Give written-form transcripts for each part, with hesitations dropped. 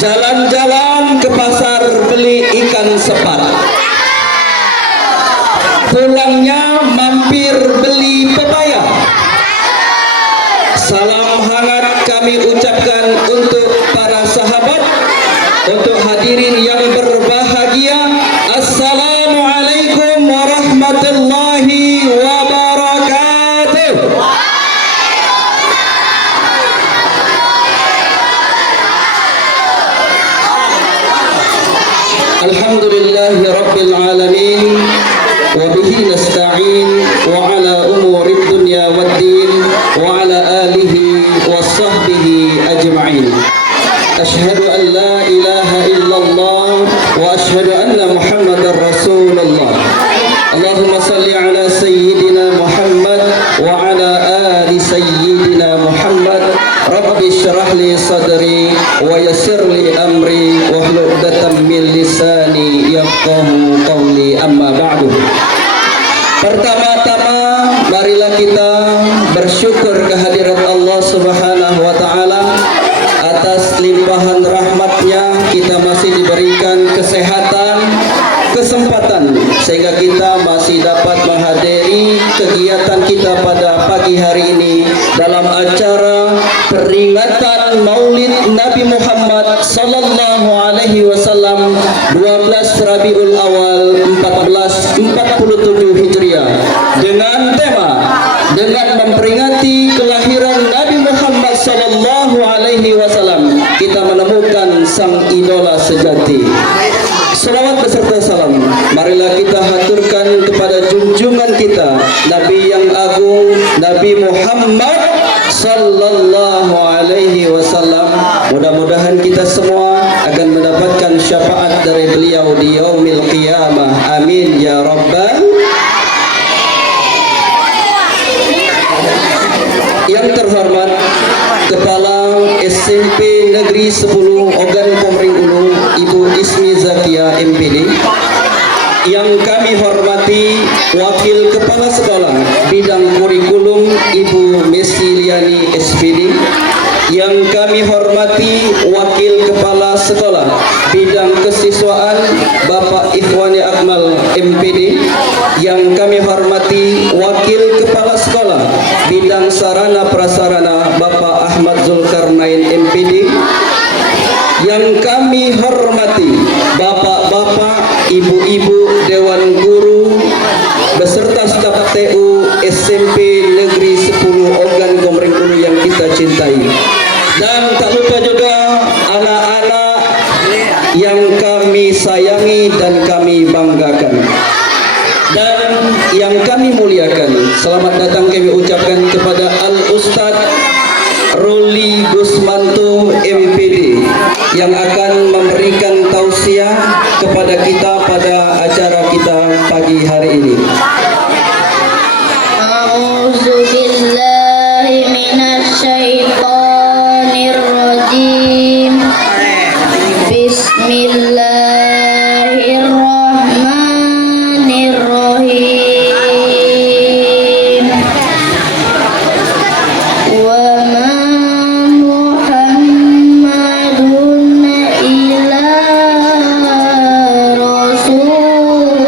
jalan-jalan ke pasar beli ikan sepat, pulangnya mampir beli pepaya. Salam hangat kami ucapkan untuk para sahabat, untuk hadirin yang berbahagia. Assalamualaikum warahmatullahi wabarakatuh. Alhamdulillahi rabbil alamin, wa bihi nasta'in, wa ala umuri dunya waddin, wa ala alihi wa sahbihi ajma'in. Ashhadu an la ilaha illallah wa ashhadu anna Muhammadar Rasulullah. Allahumma salli ala sayyidina Muhammad wa ala ali sayyidina Muhammad. Rabbi syrah li sadri wa yassir li amri wahlul 'uqdatam min lisani yafqahu qawli, amma ba'du. Pertama-tama marilah kita bersyukur kehadirat Allah Subhanahu wa taala atas limpahan rahmatnya. Kita masih diberikan kesehatan, kesempatan sehingga kita masih dapat menghadiri kegiatan kita pada pagi hari ini dalam acara peringatan Maulid Nabi Muhammad sallallahu alaihi wasallam 12 Rabiul Awal 1447 Hijriah dengan tema memperingati kelahiran Nabi Muhammad sallallahu alaihi wasallam. Kita menemukan sang idola sejati. Salawat beserta salam marilah kita haturkan kepada junjungan kita, Nabi yang agung, Nabi Muhammad sallallahu alaihi wasallam. Mudah-mudahan kita semua akan mendapatkan syafaat dari beliau di yaumil qiyamah. Amin ya rabbal. Yang terhormat Kepala SMP Negeri 10 Ogan Komering Ulu, Ibu Ismi Zakia MPD. Yang kami hormati Wakil Kepala Sekolah Bidang Kurikulum Ibu Messi Liani SPD. Yang kami hormati Wakil Kepala Sekolah Bidang Kesiswaan Bapak Ikhwani Akmal MPD. Yang kami hormati Wakil Kepala Sekolah Bidang Sarana Prasarana Bapak Ahmad Zulkarnain MPD. Yang kami hormati bapak-bapak, ibu-ibu Dewan Guru beserta staf TU SMP Negeri 10 Ogan Komering Ulu yang kita cintai. Dan tak lupa juga anak-anak yang kami sayangi dan kami banggakan dan yang kami muliakan. Selamat datang kami ucapkan kepada Al-Ustaz Ruli Gusmanto MPD yang akan memberikan tausiah kepada kita pada acara kita pagi hari ini. A'udzubillahi minasyaitonir rajim. Bismillahirrahmanirrahim. Wa ma Muhammadun illa rasul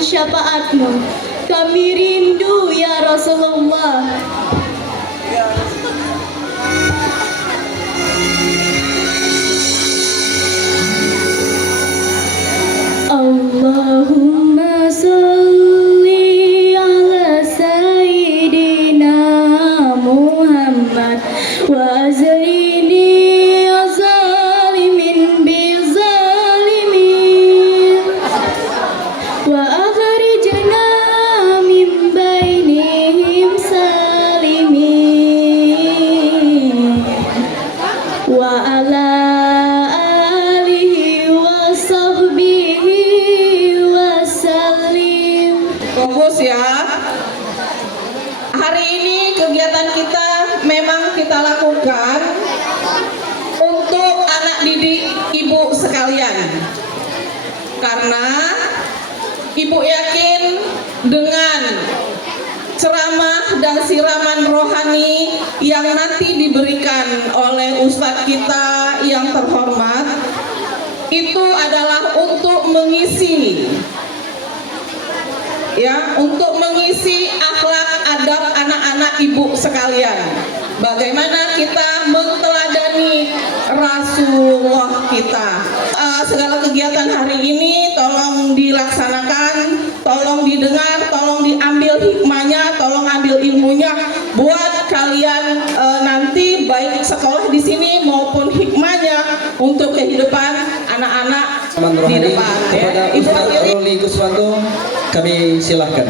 syafaat-Mu. Kami rindu ya Rasulullah. Allahumma salli ala Sayyidina Muhammad wa azlini zalimin bi zalimin wa akhrijna min bainihim salimin wa ala alihi wa sahbihi wa sallim. Fokus ya. Hari ini kegiatan kita memang kita lakukan untuk anak didik ibu sekalian. Karena ibu yakin dengan ceramah dan siraman rohani yang nanti diberikan oleh ustadz kita yang terhormat itu adalah untuk mengisi untuk mengisi akhlak adab anak-anak ibu sekalian. Bagaimana kita menteladani Rasulullah kita. Segala kegiatan hari ini tolong dilaksanakan, tolong didengar, tolong diambil hikmahnya, tolong ambil ilmunya buat kalian nanti baik sekolah di sini maupun hikmahnya untuk kehidupan anak-anak di depan. Kepada Ustaz Ruli Guswanto kami silahkan.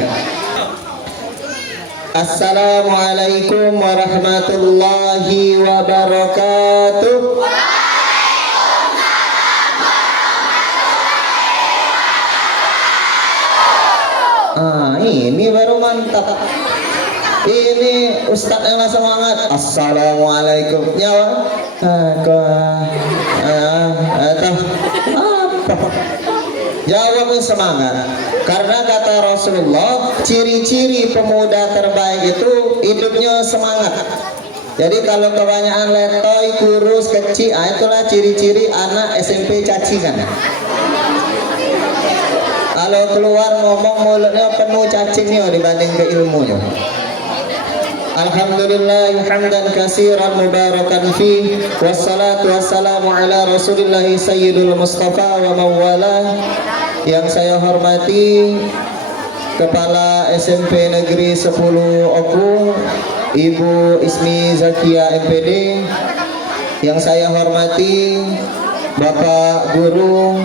Assalamualaikum warahmatullahi wabarakatuh. Ini baru mantap. Ini Ustadz yang semangat. Assalamualaikum. Nyawa. Jawabnya semangat. Karena kata Rasulullah, ciri-ciri pemuda terbaik itu hidupnya semangat. Jadi kalau kebanyakan letoy, kurus, kecil, itulah ciri-ciri anak SMP cacingan. Kalau keluar ngomong mulutnya penuh cacingnya dibanding ke ilmunya. Alhamdulillah hamdan katsiran mubarakan fi wassalatu wassalamu ala Rasulillah Sayyidul Mustafa wa mawala. Yang saya hormati Kepala SMP Negeri 10 Oku Ibu Ismi Zakia MPD. Yang saya hormati Bapak Guru,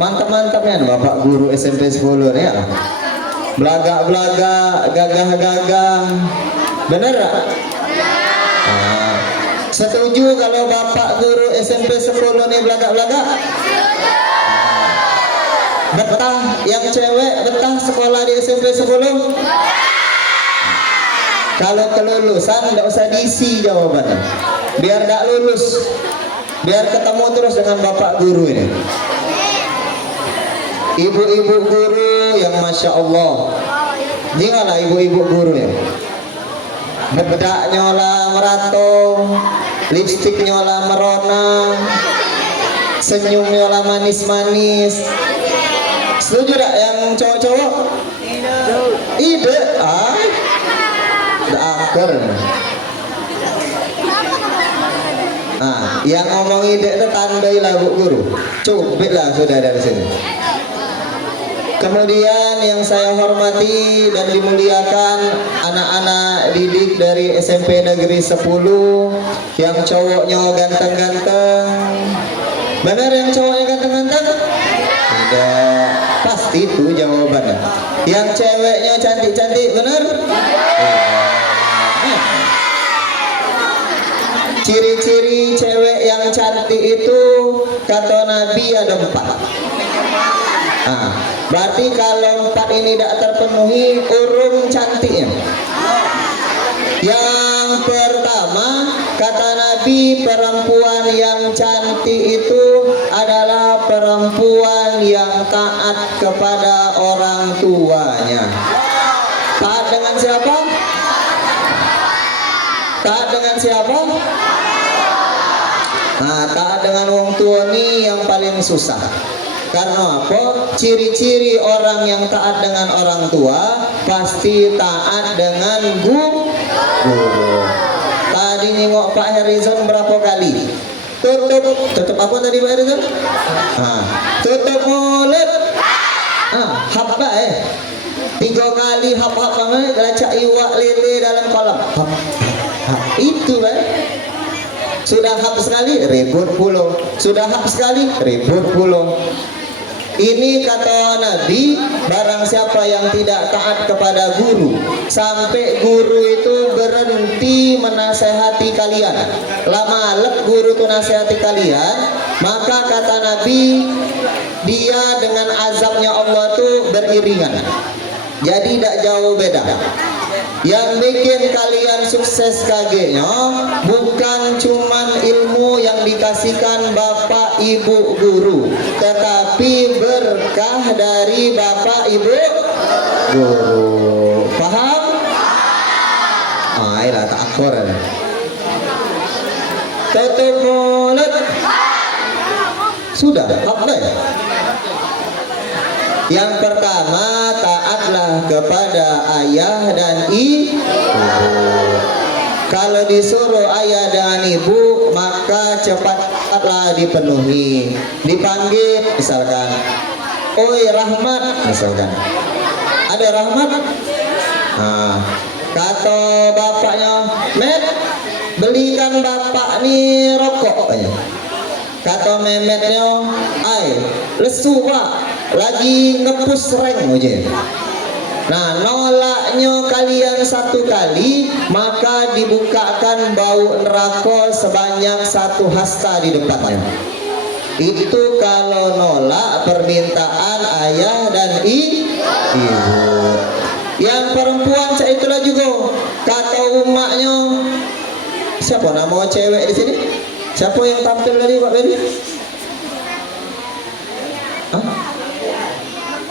mantap-mantapnya Bapak Guru SMP 10 ya. Belaga-belaga, gagah-gagah, bener gak? Setuju kalau Bapak Guru SMP 10 ini belaga-belaga? Betah yang cewek, betah sekolah di SMP 10? Kalau kelulusan tidak usah diisi jawabannya, biar tidak lulus, biar ketemu terus dengan Bapak Guru ini. Ibu-ibu guru yang Masya Allah, gimana ibu-ibu guru ya? Bedaknya lah merato, lipstiknya lah merona, senyumnya lah manis-manis. Setuju tak yang cowok-cowok? Ide, akar. Yang ngomong ide itu tandailah Bu Guru, cubitlah sudah dari sini. Kemudian yang saya hormati dan dimuliakan anak-anak didik dari SMP Negeri 10 yang cowoknya ganteng-ganteng. Benar yang cowoknya ganteng-ganteng? Tidak, pasti itu jawabannya. Yang ceweknya cantik-cantik, benar? Ciri-ciri cewek yang cantik itu kata Nabi ada 4. Berarti kalau 4 ini tidak terpenuhi, urung cantiknya. Yang pertama, kata Nabi, perempuan yang cantik itu adalah perempuan yang taat kepada orang tuanya. Taat dengan siapa? Taat dengan siapa? Taat dengan orang tua ini yang paling susah. Karena apa? Ciri-ciri orang yang taat dengan orang tua pasti taat dengan guru. Tadi nyengok Pak Herizon berapa kali? Tutup apa tadi Pak Herizon? Tutup mulut. Habba 3 kali hap-hap banget, lacak iwak lele dalam kolam. Itu Sudah hap sekali ribut pulau. Sudah hap sekali ribut pulau. Ini kata Nabi, barang siapa yang tidak taat kepada guru sampai guru itu berhenti menasehati kalian, lama lek guru itu nasihati kalian, maka kata Nabi, dia dengan azabnya Allah tuh beriringan. Jadi tidak jauh beda. Yang bikin kalian sukses kagenya bukan cuman ilmu yang dikasihkan bapak ibu guru, tetapi berkah dari bapak ibu guru. Paham? Ayolah tak akur. Tutup mulut. Sudah, apa ya? Yang pertama, taatlah kepada ayah dan ibu. Kalau disuruh ayah dan ibu, maka cepatlah dipenuhi. Dipanggil misalkan, oi Rahmat, misalkan. Ada Rahmat? Kata bapaknya, Met, belikan bapak nih rokok. Kata memetnya, ay, lesu pak, lagi ngepus reng aja. Nah, nolaknya kalian 1 kali, maka dibukakan bau neraka sebanyak 1 hasta di depannya. Itu kalau nolak permintaan ayah dan ibu. Yang perempuan itulah juga. Kata umaknya, siapa nama cewek di sini? Siapa yang tampil tadi Pak Beri?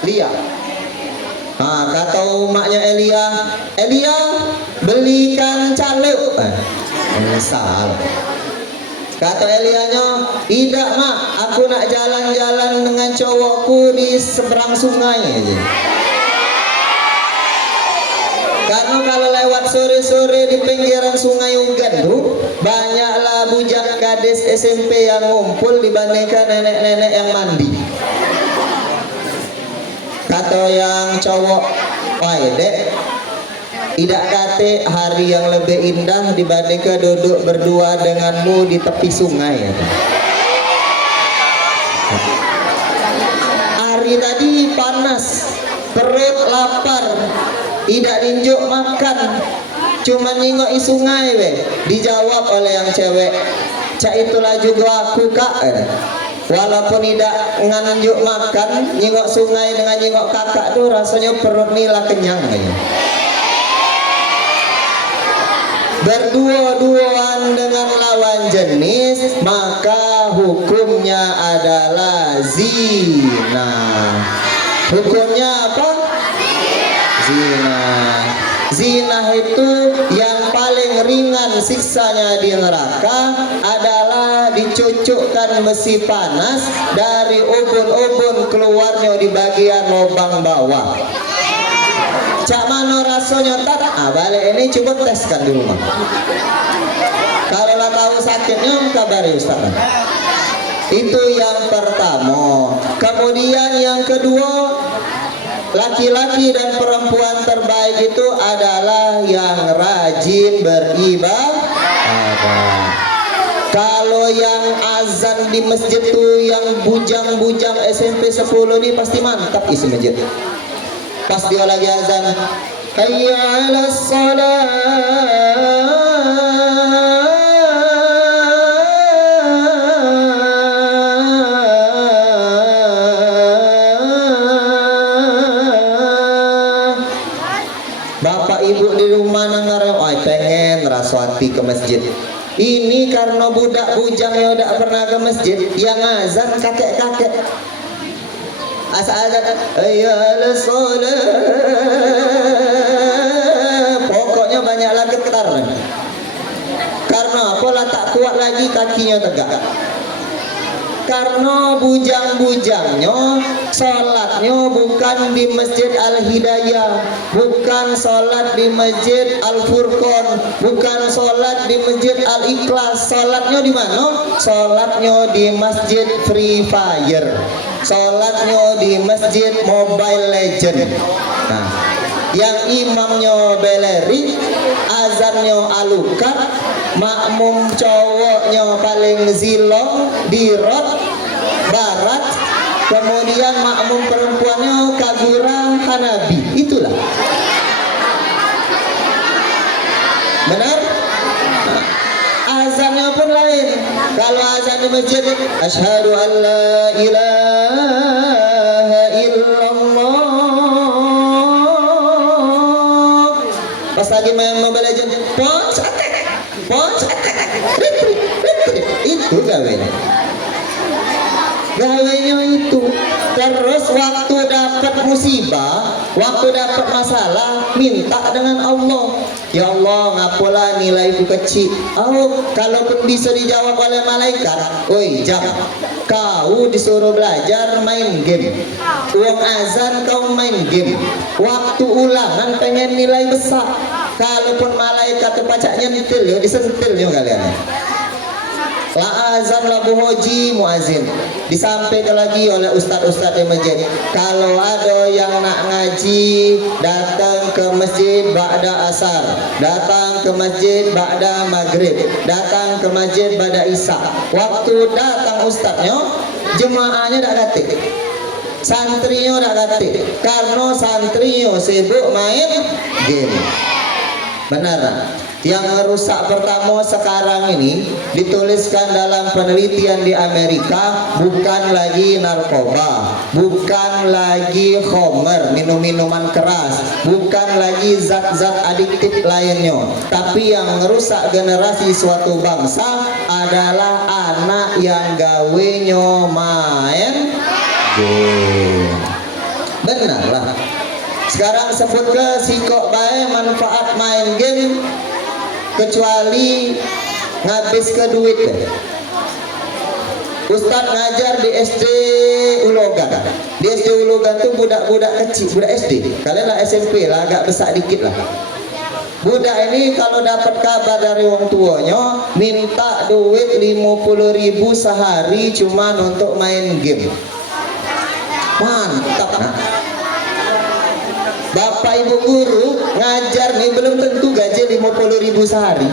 Lia. Kata umaknya Elia belikan caluk. Misal. Kata Elianya, tidak mak, aku nak jalan-jalan dengan cowokku di seberang sungai aja. Karena kalau lewat sore-sore di pinggiran sungai Ugan tuh banyaklah bujang gadis SMP yang ngumpul dibandingkan nenek-nenek yang mandi. Kata yang cowok, wah dek, tidak kate hari yang lebih indah dibandingkan duduk berdua denganmu di tepi sungai. Hari tadi panas, perut lapar, tidak ninjuk makan, cuma ningok sungai dijawab oleh yang cewek, cak itulah juga aku kak. Walaupun tidak nganjuk makan, nyingok sungai dengan nyingok kakak tuh rasanya perut nila kenyang aja. Berdua-duaan dengan lawan jenis, maka hukumnya adalah zina. Hukumnya apa? Zina. Zina itu yang paling ringan siksanya di neraka adalah dicucukkan besi panas dari ubun-ubun keluarnya di bagian lubang bawah. Cak mana rasanya tak? Balik ini coba teskan di rumah. Kalau lah tahu sakitnya kabari Ustaz. Itu yang pertama. Kemudian yang kedua, laki-laki dan perempuan terbaik itu adalah yang rajin beribadah. Kalau yang azan di masjid tuh yang bujang-bujang SMP 10 ini pasti mantap isi masjid. Pas dia lagi azan, hayya 'alas shalah, bapak ibu di rumah nangar, pengen raswati ke masjid. Ini karena budak bujang yang udah pernah ke masjid, yang azan kakek-kakek. Asal azan, ayyal sholat, pokoknya banyaklah getar. Karena apa lah tak kuat lagi kakinya tegak. karena bujang-bujangnya sholatnya bukan di Masjid Al-Hidayah, bukan sholat di Masjid Al-Furqan, bukan sholat di Masjid Al-Ikhlas. Sholatnya di mana? Sholatnya di Masjid Free Fire, sholatnya di Masjid Mobile Legend. Nah, yang imamnya beleri, azannya alukat, makmum cowoknya paling zilong di rot barat, kemudian makmum perempuannya kagura Hanabi. Itulah benar. Nah, azannya pun lain. Kalau azan di masjid, asyhadu an la ilaha illallah. Pas lagi main Mobile Legends, pons attack, retreat. Itu gawenya itu. Terus waktu dapat musibah, waktu dapat masalah, minta dengan Allah, ya Allah ngapalah nilaiku kecil. Oh, kalaupun bisa dijawab oleh malaikat, oi jam, kau disuruh belajar main game, uang azan kau main game, waktu ulangan pengen nilai besar. Kalaupun malaikat pacaknya nyetil yo, disentil yo kalian. La azan la buhoji muazin, disampaikan lagi oleh ustadz-ustadz yang masjid, kalau ada yang nak ngaji datang ke masjid ba'da asar, datang ke masjid ba'da maghrib, datang ke masjid ba'da isya. Waktu datang ustadznya, jemaahnya tak katik, santrinya tak katik, karena santrinya sibuk main game. Benar. Yang merusak pertama sekarang ini dituliskan dalam penelitian di Amerika, bukan lagi narkoba, bukan lagi khamr, minum-minuman keras, bukan lagi zat-zat adiktif lainnya, tapi yang merusak generasi suatu bangsa adalah anak yang gawenya main game. Benar lah. Sekarang sebut ke sikok bae manfaat main game, kecuali ngabis ke duit deh. Ustadz ngajar di SD Ulogan. Di SD Ulogan tuh budak-budak kecil, budak SD. Kalian lah SMP lah, agak besar dikit lah. Budak ini kalau dapat kabar dari orang tuanya, minta duit 50.000 sehari cuman untuk main game. Mantap nah. Bapak ibu guru ngajar nih belum tentu gaji 50.000 sehari.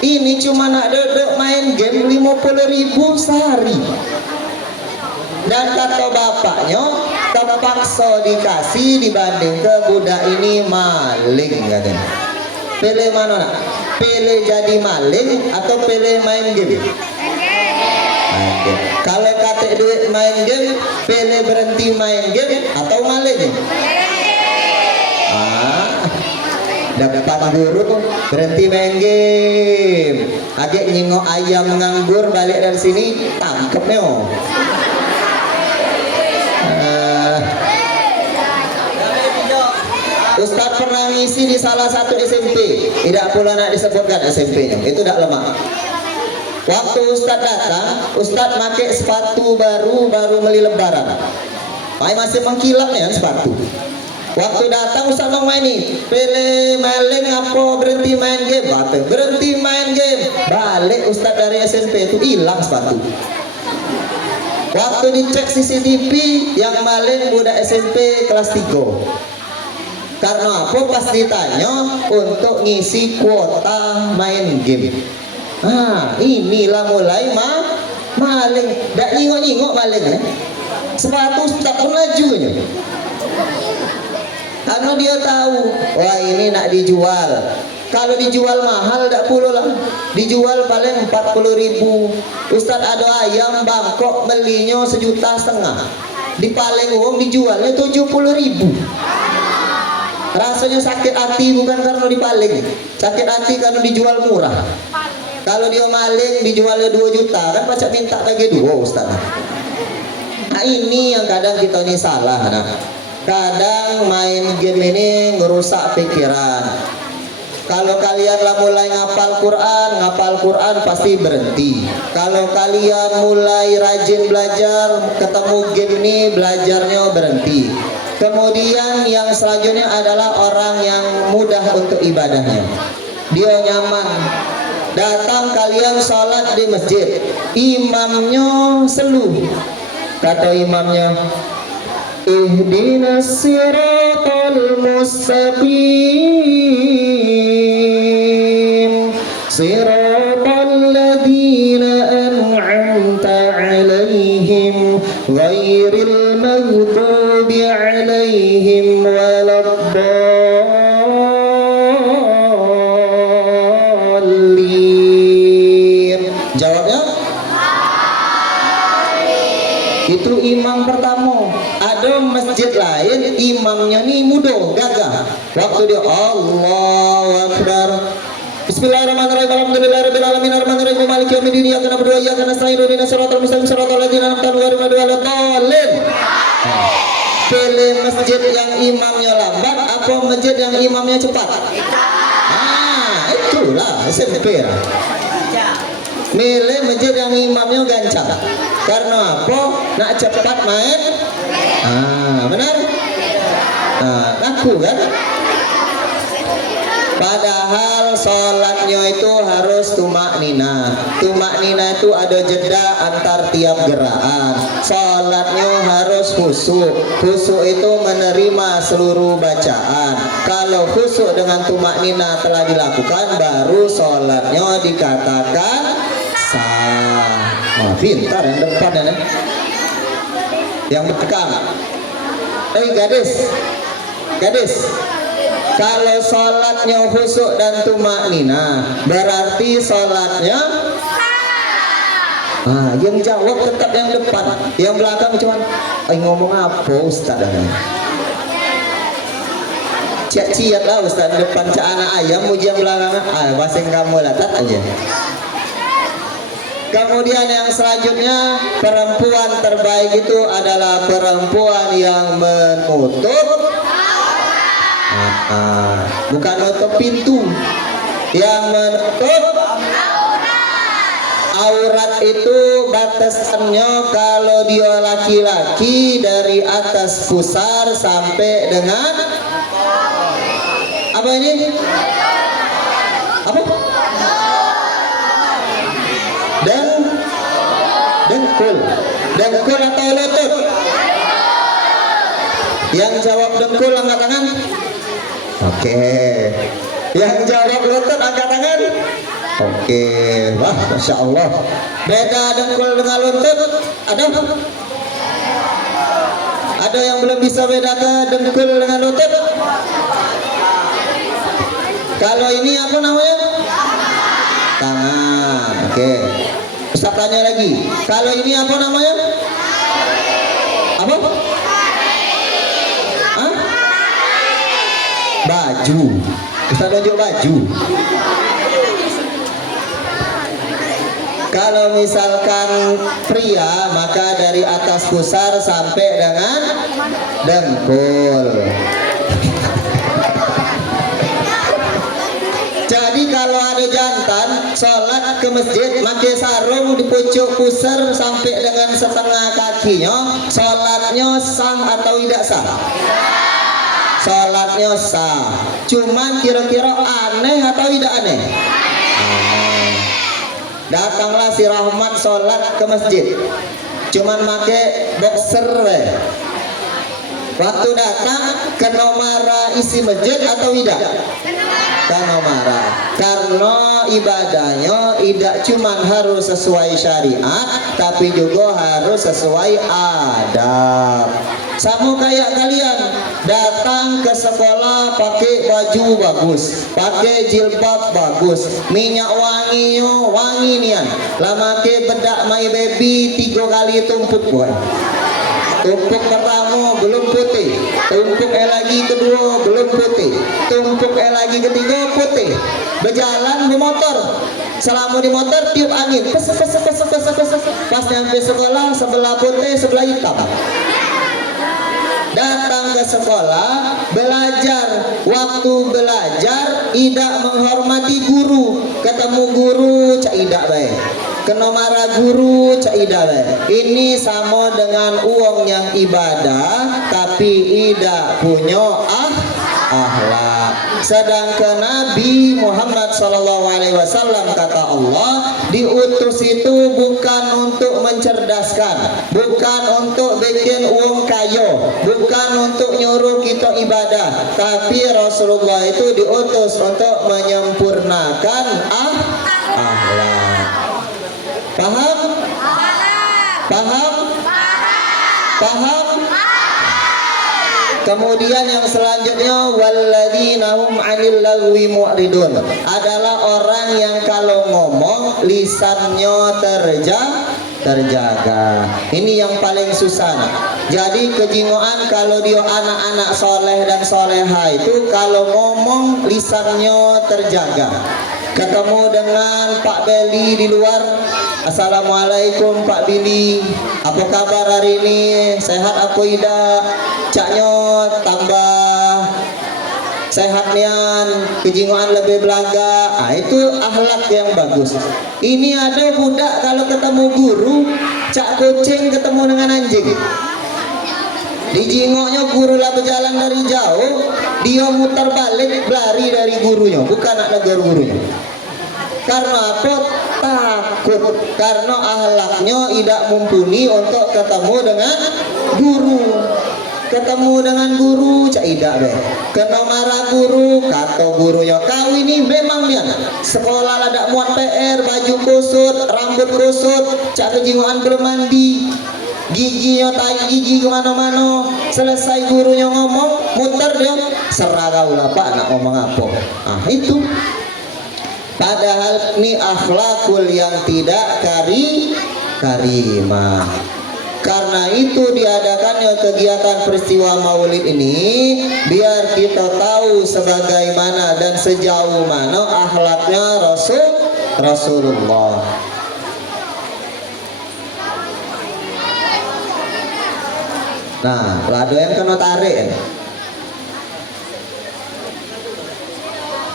Ini cuma nak duduk main game 50.000 sehari. Dan kata bapaknya terpaksa dikasih dibanding ke budak ini maling katanya. Pilih mana nak? Pilih jadi maling atau pilih main game? Main game. Kalau kata duit main game, pilih berhenti main game atau maling? Dapat guru berhenti main game, agak nyingok ayam nganggur balik dari sini tangkep nih. Ustadz pernah ngisi di salah satu SMP, tidak pula nak disebutkan SMP-nya, itu tidak lemah. Waktu Ustadz datang, Ustadz pakai sepatu baru beli lebaran, masih mengkilap ya sepatu. Waktu datang Ustaz mau main nih, pilih maling apa berhenti main game? Batu berhenti main game. Balik Ustaz dari SMP itu hilang sepatu. Waktu dicek CCTV yang maling budak SMP kelas 3. Karena apa? Pas ditanya untuk ngisi kuota main game. Ah, inilah mulai maling. Dak nyingok-nyingok maling sepatu tak pun lajunya. Karena dia tahu, wah ini nak dijual. Kalau dijual mahal tak puluh lah. Dijual paling 40.000. Ustadz ada ayam Bangkok belinya 1,5 juta. Di paling uang dijualnya 70.000. Rasanya sakit hati bukan karena dipaling, sakit hati karena dijual murah. Kalau dia maling dijualnya 2 juta kan pacak minta lagi 2 Ustadz. Nah ini yang kadang kita ini salah. Nah, kadang main game ini ngerusak pikiran. Kalau kalian lah mulai ngapal Quran pasti berhenti. Kalau kalian mulai rajin belajar, ketemu game ini belajarnya berhenti. Kemudian yang selanjutnya adalah orang yang mudah untuk ibadahnya. Dia nyaman. Datang kalian sholat di masjid, imamnya selu. Kata imamnya, ihdinas siratal mustaqim, siratal ladzina an'amta 'alaihim, ghairil maghdubi 'alaihim waladdallin. Jawabnya? Itu imam pertama. Ada masjid lain imamnya nih mudah, gagah. Waktu dia Allahu Akbar, Bismillahirrahmanirrahim, alhamdulillahirabbil alamin, arrahmanirrahim, maliki yaumiddin, iyyaka na'budu wa iyyaka nasta'in, ihdinas siratal mustaqim, siratal ladzina an'amta 'alaihim ghairil maghdubi. Pilih masjid yang imamnya lambat apa masjid yang imamnya cepat? Itulah SMP. Milih masjid yang imamnya gancang. Karena apa? Nak cepat main. Benar? Ngaku kan? Padahal sholatnya itu harus tumak nina. Tumak nina itu ada jeda antar tiap gerakan. Sholatnya harus khusyuk. Khusyuk itu menerima seluruh bacaan. Kalau khusyuk dengan tumak nina telah dilakukan, baru sholatnya dikatakan sah. Pintar yang depan ya. Yang belakang. Gadis. Kalau sholatnya khusyuk dan tumak nina, berarti sholatnya yang jawab tetap yang depan. Yang belakang cuma ngomong apa Ustaz? Ciat lah Ustaz depan cak anak ayam, muji yang belakang basing kamu latat aja. Kemudian yang selanjutnya, perempuan terbaik itu adalah perempuan yang menutup bukan menutup pintu, yang menutup aurat. Itu batasannya kalau dia laki-laki dari atas pusar sampai dengan apa ini? Apa? Dengkul atau lutut? Yang jawab dengkul angkat tangan. Oke. Yang jawab lutut angkat tangan. Oke. Wah, masya Allah. Beda dengkul dengan lutut ada? Ada yang belum bisa beda ke dengkul dengan lutut? Kalau ini apa namanya? Tangan. Oke. Ustaz tanya lagi, kalau ini apa namanya? Apa? Baju. Ustaz tunjuk baju. Kalau misalkan pria, maka dari atas pusar sampai dengan dengkul. Jadi kalau ada jantan sholat ke masjid pakai sarung di pucuk pusar sampai dengan setengah kakinya, sholatnya sah atau tidak sah? Sholatnya sah. Cuman kira-kira aneh atau tidak aneh? Datanglah si Rahmat sholat ke masjid, cuman pakai boxer Waktu datang kena marah isi masjid atau tidak? Kena marah. Karena ibadahnya tidak cuma harus sesuai syariat, tapi juga harus sesuai adab. Sama kayak kalian datang ke sekolah pakai baju bagus, pakai jilbab bagus, minyak wanginya wangi nian. Lama ke bedak my baby 3 kali tumpuk buat. Tumpuk pertama belum putih, tumpuk lagi kedua belum putih, tumpuk lagi ketiga putih. Berjalan bermotor, selama di motor tiup angin, pas nyampe sekolah sebelah putih sebelah hitam. datang ke sekolah, belajar. Waktu belajar, tidak menghormati guru. Ketemu guru, cak idak baik. Kena marah guru, cak idak baik. Ini sama dengan uang yang ibadah, tapi tidak punya akhlak. Sedangkan Nabi Muhammad SAW kata Allah, diutus itu bukan untuk mencerdaskan, bukan untuk bikin uang kayo, bukan untuk nyuruh kita ibadah, tapi Rasulullah itu diutus untuk menyempurnakan akhlak. Paham? Paham? Paham? Kemudian yang selanjutnya walladzina hum 'anil lagwi mu'ridun, adalah orang yang kalau ngomong lisannya terjaga. Ini yang paling susah. Jadi kejingoan kalau dia anak-anak soleh dan soleha itu kalau ngomong lisannya terjaga. Ketemu dengan Pak Beli di luar, assalamualaikum Pak Billy, apa kabar hari ini, sehat apa tidak? Caknya tambah sehat nian, kejingoan lebih belaga. Itu akhlak yang bagus. Ini ada budak kalau ketemu guru, cak kucing ketemu dengan anjing. Dijingoknya guru lah berjalan dari jauh, dia muter balik berlari dari gurunya, bukan nak negur gurunya. Karena apa? Takut. Karena akhlaknya tidak mumpuni untuk ketemu dengan guru. Ketemu dengan guru cak idak deh. Kena marah guru, kata gurunya, kau ini memang dia sekolah ada muat PR, baju kusut, rambut kusut, cak kejingoan belum mandi, giginya tai gigi kemana-mana. Selesai gurunya ngomong, muter dia, serah kau lah Pak nak ngomong apa. Itu padahal ini akhlakul yang tidak karimah. Karena itu diadakannya kegiatan peristiwa Maulid ini, biar kita tahu sebagaimana dan sejauh mana akhlaknya Rasulullah. Nah, lado yang kena tarik.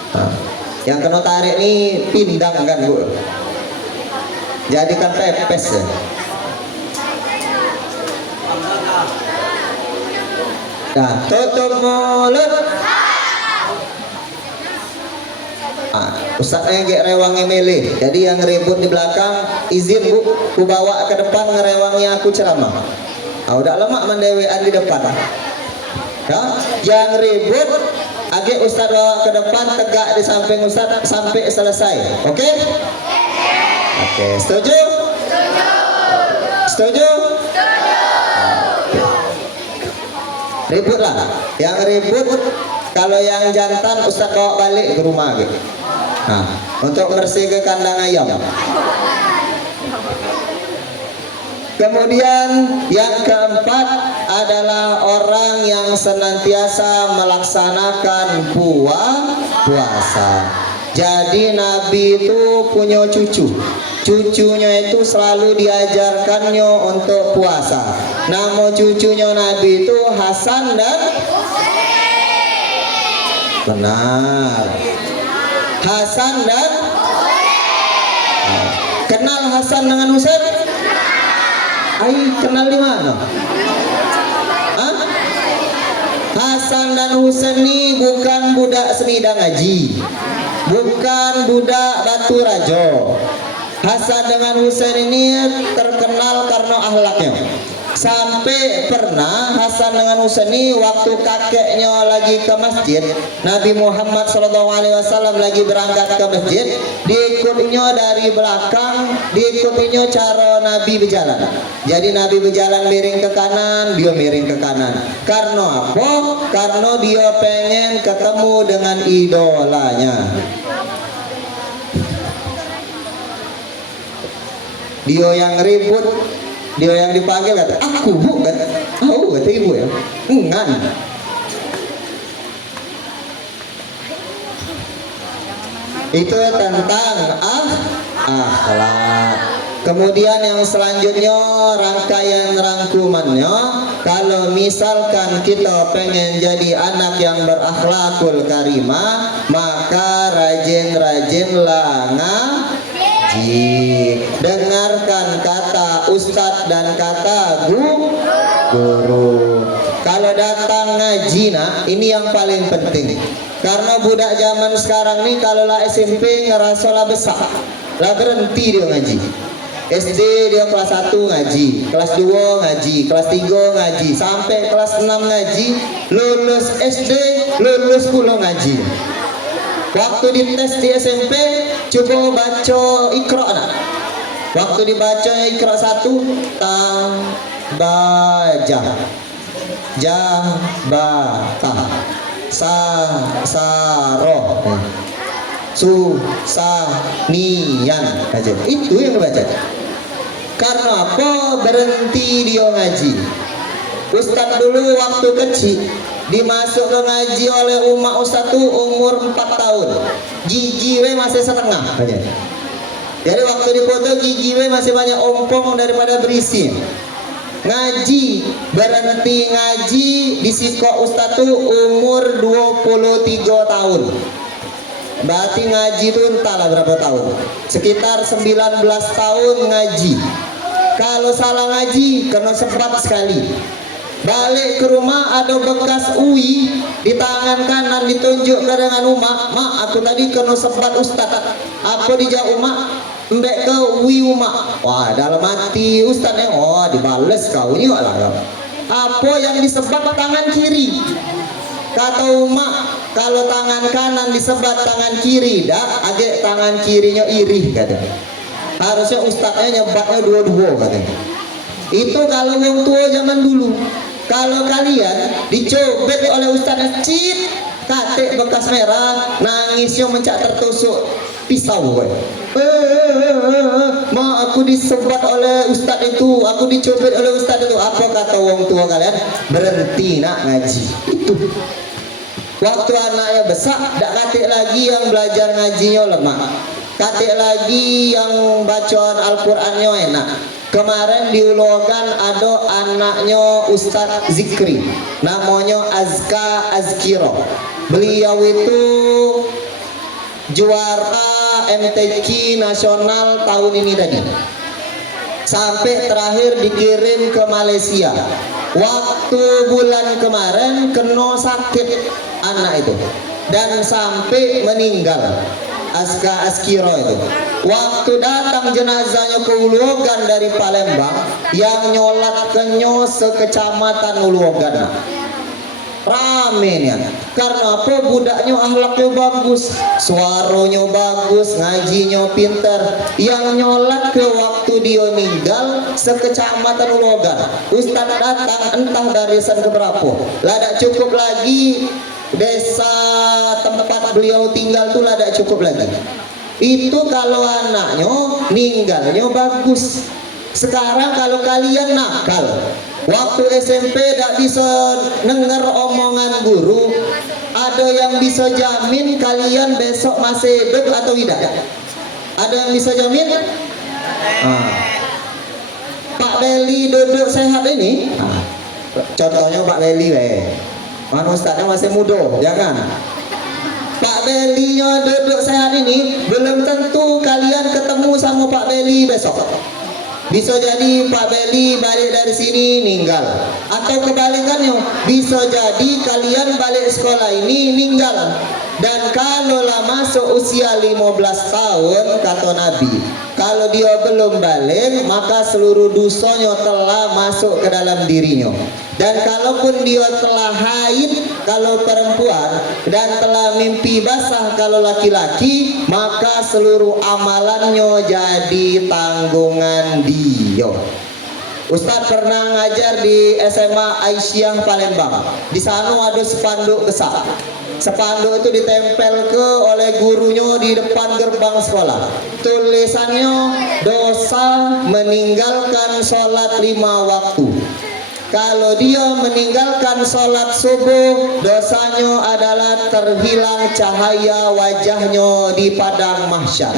Nah, yang kena tarik ini pindang kan Bu, jadikan pepes ya. Nah, tutup mulut. Ustaznya gak rewangi milih, jadi yang ribut di belakang izin Bu, ku bawa ke depan ngerewangi aku ceramah. Udah lama mendewean di depan. Ya, yang ribut agak Ustaz bawa ke depan, tegak di samping Ustaz sampai selesai. Oke? Oke, setuju? Setuju? Ribut lah. Yang ribut, kalau yang jantan Ustaz bawa balik ke rumah gitu. Nah, untuk bersih ke kandang ayam. Kemudian yang keempat adalah orang yang senantiasa melaksanakan puasa. Jadi Nabi itu punya cucu. Cucunya itu selalu diajarkannya untuk puasa. Nama cucunya Nabi itu Hasan dan benar. Hasan dan kenal Hasan dengan Husain? Kenal di mana? Hasan dan Husain ini bukan budak semida ngaji, bukan budak batu rajo. Hasan dengan Husain ini terkenal karena akhlaknya. Sampai pernah Hasan dengan Husain ini waktu kakeknya lagi ke masjid, Nabi Muhammad SAW lagi berangkat ke masjid, diikutinya dari belakang, diikutinya cara Nabi berjalan. Jadi Nabi berjalan miring ke kanan, dia miring ke kanan. Karena apa? Karena dia pengen ketemu dengan idolanya. Dia yang ribut, dia yang dipanggil kata, aku Bu, kata, kata ibu ya, engan. Itu tentang akhlak. Kemudian yang selanjutnya rangkaian rangkumannya kalau misalkan kita pengen jadi anak yang berakhlakul karimah, maka rajin-rajinlah ngaji. Dengarkan kata ustadz dan kata guru. Kalau datang ngaji, nah ini yang paling penting. Karena budak zaman sekarang nih kalau lah SMP ngerasa lah besar, lah berhenti dia ngaji. SD dia kelas 1 ngaji, kelas 2 ngaji, kelas 3 ngaji, sampai kelas 6 ngaji, lulus SD, lulus pula ngaji. Waktu dites di SMP, coba baca Iqra nak. Waktu dibaca Iqra 1, tambajah, jabatah, saroh, susanian aja. Itu yang dibaca. Karena apa? Berhenti dia ngaji. Ustadz dulu waktu kecil dimasuk ke ngaji oleh umat ustadz tuh umur 4 tahun. Gigi we masih setengah aja. Jadi waktu dipoto gigi we masih banyak ompong daripada berisi. Ngaji, berhenti ngaji di siko ustadz tuh umur 23 tahun. Berarti ngaji itu entahlah berapa tahun, sekitar 19 tahun ngaji. Kalau salah ngaji kena sebat sekali. Balik ke rumah ada bekas UI di tangan kanan, ditunjuk ke dengan umak, mak aku tadi kena sebat ustaz. Apa dijawab umak? Mbek ke UI umak. Wah dalam hati ustaznya, oh dibales kau ini lah. Apa yang disebat tangan kiri? Kata umak, kalau tangan kanan disebat tangan kiri, dah agak tangan kirinya iri katanya. Harusnya ustaznya nyebatnya dua-dua katanya. Itu kalau wong tua zaman dulu. Kalau kalian dicobek oleh ustaznya, cip, katek bekas merah, nangisnya mencak tertusuk pisau. Ma aku disebat oleh ustaz itu, aku dicobek oleh ustaz itu. Apa kata wong tua kalian? Berhenti nak ngaji. Itu. Waktu anaknya besar, tak katik lagi yang belajar ngajinya lemah. Katik lagi yang bacaan Al-Qur'annya enak. Kemarin di Ulogan ada anaknya Ustadz Zikri, namanya Azka Azkiro. Beliau itu juara MTQ nasional tahun ini tadi. Sampai terakhir dikirim ke Malaysia. Waktu bulan kemarin kena sakit anak itu dan sampai meninggal. Azka Azkiro itu. Waktu datang jenazahnya ke Uluogan dari Palembang, yang nyolat kenyo sekecamatan Uluogan. Rame nih, karena apa? Budaknya akhlaknya bagus, suaranya bagus, ngajinya pinter. Yang nyolat ke waktu dia meninggal sekecamatan Uluogan. Ustaz datang entah darisan keberapa. Lah tak cukup lagi desa tempat beliau tinggal tuh lah tak cukup lagi. Itu kalau anaknya ninggalnya bagus. Sekarang kalau kalian nakal, waktu SMP tak bisa dengar omongan guru, ada yang bisa jamin kalian besok masih hidup atau tidak? Ada yang bisa jamin? Pak Beli duduk sehat ini, contohnya Pak Beli mana ustaznya masih muda, jangan. Pak Beli yang duduk sehat ini belum tentu kalian ketemu sama Pak Beli besok. Bisa jadi Pak Beli balik dari sini meninggal, atau kebalikannya bisa jadi kalian balik sekolah ini meninggal. Dan kalau lah masuk usia 15 tahun, kata Nabi, kalau dia belum balik maka seluruh dosanya telah masuk ke dalam dirinya. Dan kalaupun dia telah haid kalau perempuan dan telah mimpi basah kalau laki-laki, maka seluruh amalannya jadi tanggungan dia. Ustadz pernah ngajar di SMA Aisyah Palembang. Di sana ada spanduk besar. Spanduk itu ditempel ke oleh gurunya di depan gerbang sekolah. Tulisannya, dosa meninggalkan sholat 5 waktu. Kalau dia meninggalkan sholat subuh, dosanya adalah terhilang cahaya wajahnya di padang mahsyar.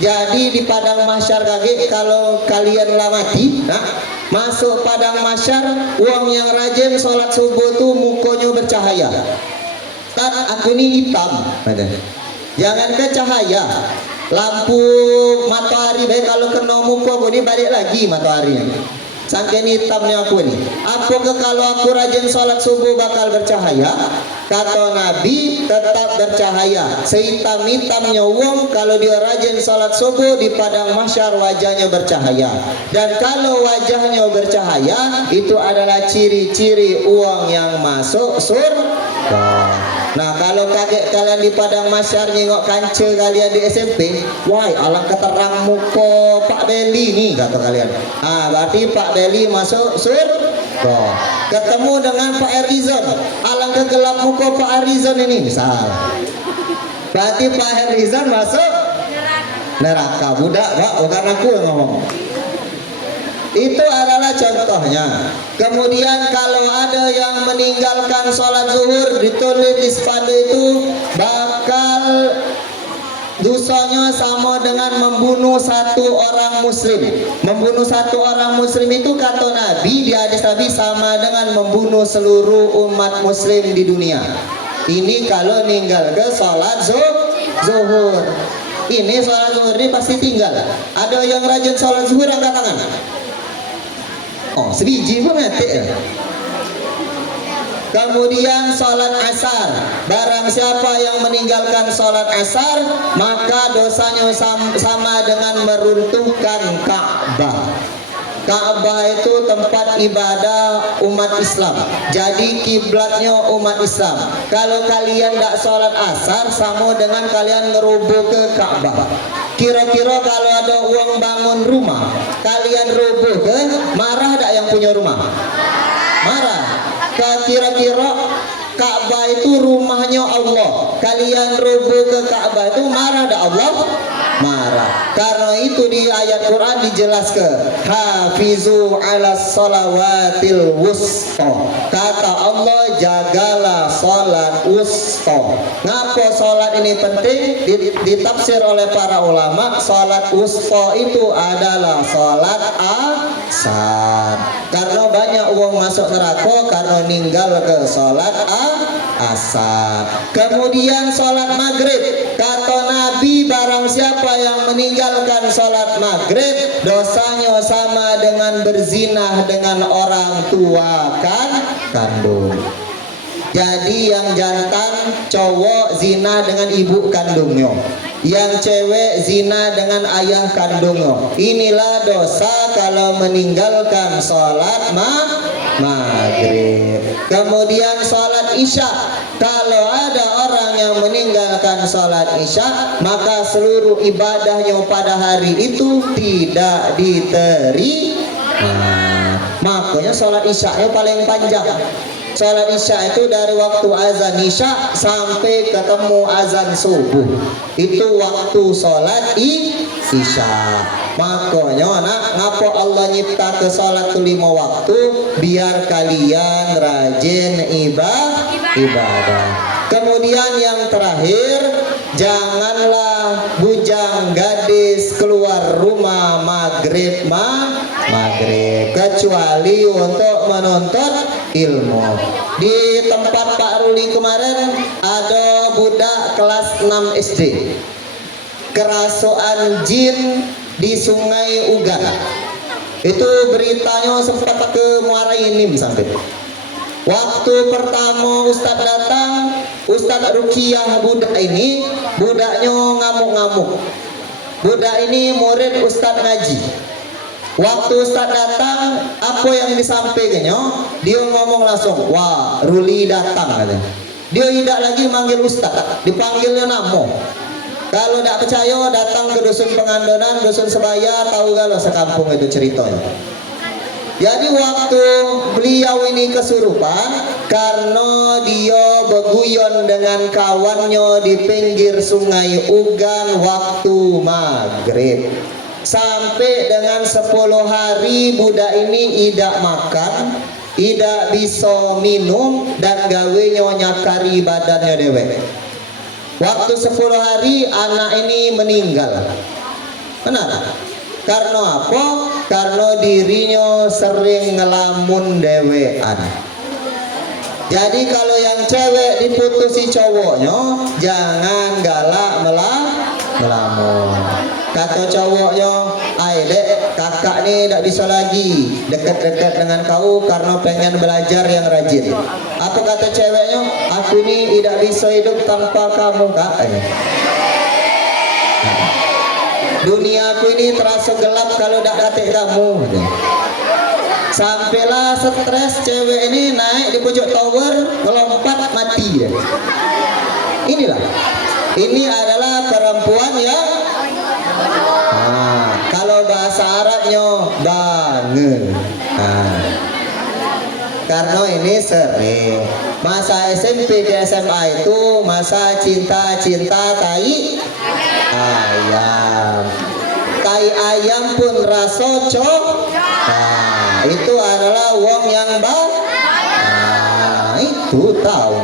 Jadi di padang mahsyar kaki, kalau kalian lah mati, nah, masuk padang masyar, wong yang rajin sholat subuh tuh mukonya bercahaya. Kan aku ini hitam, jangan ke cahaya, lampu matahari baik kalau kena muka aku ini balik lagi matahari. Saking hitamnya aku ini. Apakah kalau aku rajin sholat subuh bakal bercahaya? Kata Nabi, tetap bercahaya. Sehitam-hitamnya wong kalau dia rajin sholat subuh di padang mahsyar wajahnya bercahaya. Dan kalau wajahnya bercahaya, itu adalah ciri-ciri uang yang masuk surga. Nah, kalau kaget kalian di padang mahsyar nyengok kanca kalian di SMP, wah, alangkah terang muka Pak Beli nih kata kalian. Berarti Pak Beli masuk surga. Ketemu dengan Pak Erizon, alangkah gelap muka Pak Erizon ini misal. Berarti Pak Erizon masuk neraka. Budak, Pak, bukan aku yang ngomong. Itu adalah contohnya. Kemudian kalau ada yang meninggalkan sholat zuhur, ditulis di spanduk itu bakal dosanya sama dengan membunuh satu orang muslim. Membunuh satu orang muslim itu kata Nabi di hadis Nabi sama dengan membunuh seluruh umat muslim di dunia. Ini kalau ninggal ke sholat zuhur. Ini sholat zuhur ini pasti tinggal. Ada yang rajin sholat zuhur angkat tangan. Oh, sebiji pun mati ya. Kemudian sholat asar, barang siapa yang meninggalkan sholat asar, maka dosanya sama dengan meruntuhkan Ka'bah. Ka'bah itu tempat ibadah umat Islam, jadi kiblatnya umat Islam. Kalau kalian tidak sholat asar, sama dengan kalian ngerubuh ke Ka'bah. Kira-kira kalau ada uang bangun rumah, kalian rubuh ke, marah tak yang punya rumah? Marah. Kira-kira Ka'bah itu rumahnya Allah, kalian rubuh ke Ka'bah itu marah tak Allah? Marah. Karena itu di ayat Quran dijelaskan, hafizu ala salawatil wusta. Kata Allah, jagalah salat wusta. Ngapa salat ini penting? Ditafsir oleh para ulama, salat wusta itu adalah salat asar. Karena banyak uang masuk neraka karena ninggal ke salat asar. Kemudian salat maghrib, kata Nabi barang siapa yang meninggalkan salat maghrib, dosanya sama dengan berzinah dengan orang tua kandung. Jadi yang jantan cowok zina dengan ibu kandungnya, yang cewek zina dengan ayah kandungnya. Inilah dosa kalau meninggalkan sholat maghrib. Kemudian sholat isya, kalau ada orang yang meninggalkan sholat isya, maka seluruh ibadahnya pada hari itu tidak diterima. Makanya sholat isya yang paling panjang. Sholat isya itu dari waktu azan isya sampai ketemu azan subuh. Itu waktu sholat isya. Makanya ngapa Allah nyipta ke sholat 5 waktu? Biar kalian rajin ibadah. Kemudian yang terakhir, janganlah bujang gadis keluar rumah maghrib kecuali untuk menuntut ilmu. Di tempat Pak Ruli kemarin ada budak kelas 6 SD kerasukan jin di Sungai Ugan. Itu beritanya sempat ke Muara Inim sampai. Waktu pertama Ustadz datang, Ustadz Rukiah budak ini, budaknya ngamuk-ngamuk. Budak ini murid Ustadz ngaji. Waktu Ustadz datang, apa yang disampaikannya? Dia ngomong langsung, wah Ruli datang katanya. Dia tidak lagi manggil Ustadz, dipanggilnya namo. Kalau tidak percaya datang ke dusun Pengandonan, dusun Sebaya, tahu galau sekampung itu ceritanya. Jadi waktu beliau ini kesurupan karena dia beguyon dengan kawannya di pinggir Sungai Ugan waktu maghrib. Sampai dengan 10 hari budak ini tidak makan, tidak bisa minum, dan gawenya nyakari badannya dewek. Waktu 10 hari anak ini meninggal. Kenapa? Karena apa? karena dirinya sering ngelamun dewean. Jadi kalau yang cewek diputusi cowoknya, jangan galak melamun. Kata cowoknya, "Ai dek, kakak nih tidak bisa lagi dekat-dekat dengan kau karena pengen belajar yang rajin." Apa kata ceweknya? "Aku ini tidak bisa hidup tanpa kamu, kak." Duniaku ini terasa gelap kalau tidak kata kamu. Sampailah stres cewek ini naik di pojok tower, melompat mati dia. Ini adalah perempuan yang kalau bahasa Arabnya bange. Karena ini sering masa SMP ke SMA itu masa cinta-cinta tai ayam pun rasa itu adalah wong yang itu tahu.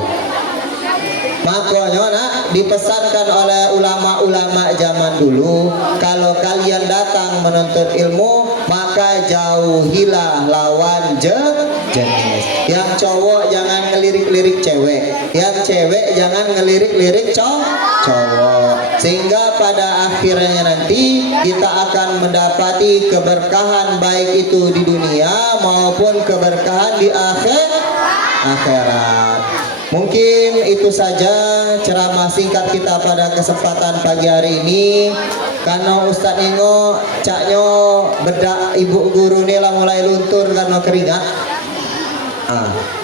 Makanya nak dipesankan oleh ulama-ulama zaman dulu, kalau kalian datang menuntut ilmu maka jauhilah lawan jenis. Yang cowok jangan ngelirik-lirik cewek, yang cewek jangan ngelirik-lirik cowok, sehingga pada akhirnya nanti kita akan mendapati keberkahan baik itu di dunia maupun keberkahan di akhirat. Mungkin itu saja ceramah singkat kita pada kesempatan pagi hari ini. Karena Ustadz Ingo caknya bedak ibu guru ini lah mulai luntur karena keringat.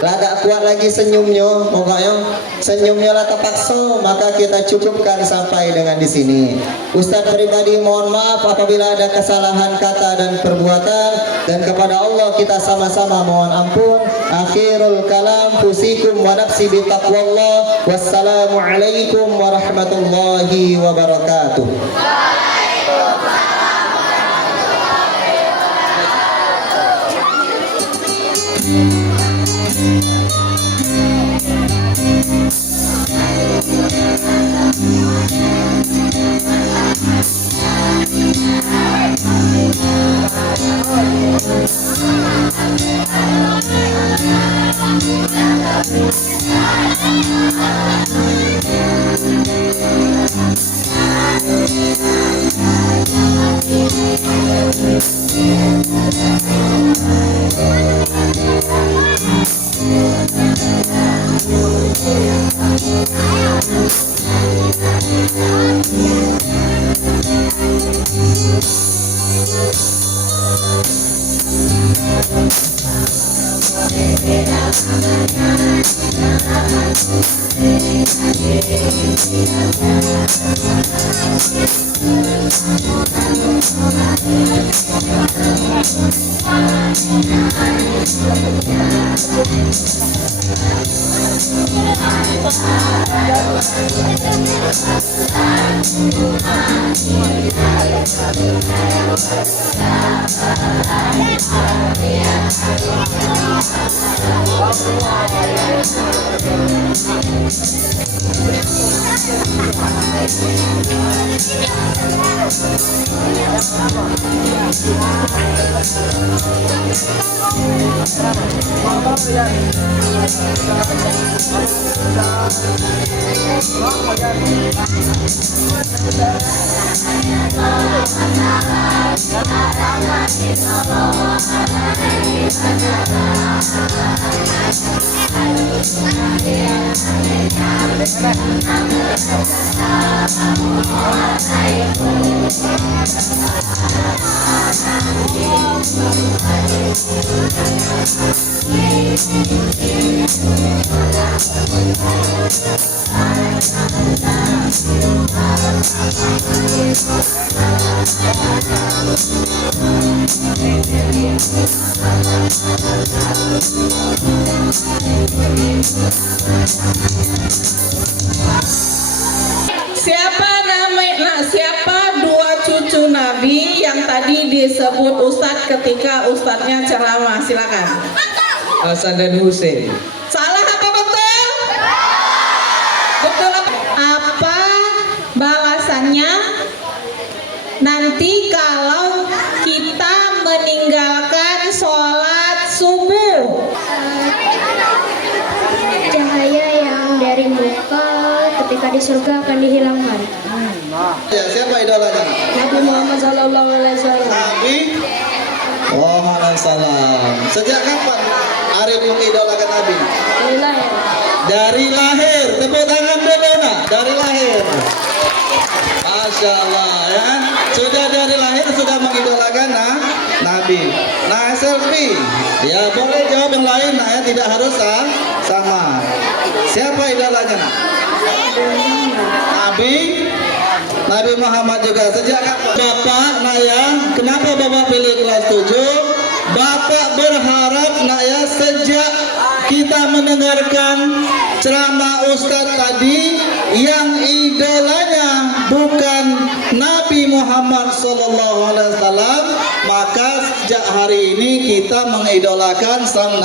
Lagak kuat lagi senyumnya, pokoknya senyumnya lah terpaksa, maka kita cukupkan sampai dengan di sini. Ustadz pribadi mohon maaf apabila ada kesalahan kata dan perbuatan, dan kepada Allah kita sama-sama mohon ampun. Akhirul kalam fusikum wa nafsi bi taqwallah. Wassalamualaikum warahmatullahi wabarakatuh. Siapa dua cucu Nabi yang tadi disebut Ustadz ketika Ustadznya ceramah? Silakan. Hasan dan Husain. Salah apa betul? Betul apa balasannya nanti kalau kita meninggal di surga akan dihilangkan. Ya, siapa idolanya? Nabi Muhammad sallallahu alaihi wasallam. Nabi Waalaikumsalam. Sejak kapan Arif mengidolakan Nabi? Dari lahir. Dari lahir. Tepuk tangan dulu nak. Dari lahir. Masya Allah ya. Sudah dari lahir sudah mengidolakan Nabi. Nah, selfie. Ya boleh jawab yang lain nak ya. Tidak harus sama. Siapa idolanya nak? Nabi Muhammad juga. Sejak kapan? Bapak nak ya. Kenapa Bapak pilih kelas 7? Bapak berharap nak ya sejak kita mendengarkan ceramah Ustadz tadi yang idolanya bukan Nabi Muhammad SAW, maka sejak hari ini kita mengidolakan sang